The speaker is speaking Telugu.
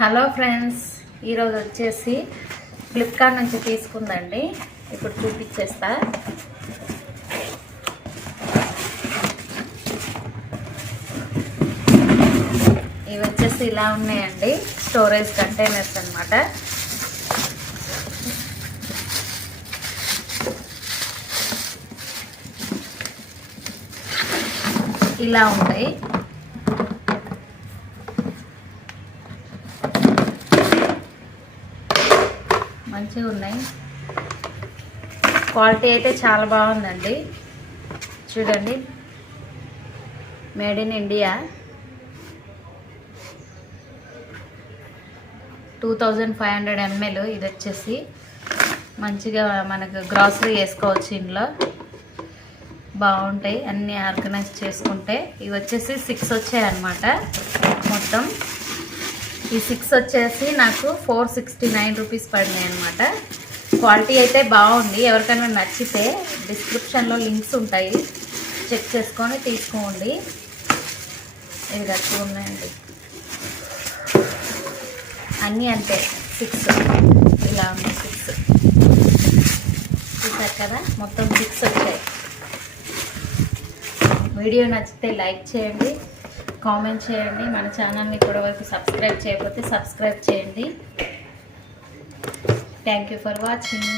హలో ఫ్రెండ్స్, ఈరోజు వచ్చేసి ఫ్లిప్కార్ట్ నుంచి తీసుకుందండి. ఇప్పుడు చూపించేస్తా. ఇవి వచ్చేసి ఇలా ఉన్నాయండి, స్టోరేజ్ కంటైనర్స్ అన్నమాట. ఇలా ఉంటాయి. మంచిగా ఉన్నాయి. క్వాలిటీ అయితే చాలా బాగుందండి. చూడండి, మేడ్ ఇన్ ఇండియా. 2500 ml. ఇది వచ్చేసి మంచిగా మనకు గ్రాసరీ వేసుకోవచ్చు. ఇంట్లో బాగుంటాయి, అన్నీ ఆర్గనైజ్ చేసుకుంటే. ఇవి వచ్చేసి 6 వచ్చాయి అన్నమాట. మొత్తం ఈ 6 వచ్చేసి నాకు 469 రూపీస్ పడినాయి అనమాట. క్వాలిటీ అయితే బాగుంది. ఎవరికైనా నచ్చితే డిస్క్రిప్షన్లో లింక్స్ ఉంటాయి, చెక్ చేసుకొని తీసుకోండి. ఇవి గట్టిగా ఉన్నాయండి, అన్నీ అంతే. 6 ఇలా ఉంది. 6 చూసారు కదా, మొత్తం 6 వచ్చాయి. వీడియో నచ్చితే లైక్ చేయండి, కామెంట్ చేయండి. మన ఛానల్ని ఇప్పటివరకు సబ్స్క్రైబ్ చేయకపోతే సబ్స్క్రైబ్ చేయండి. Thank you for watching.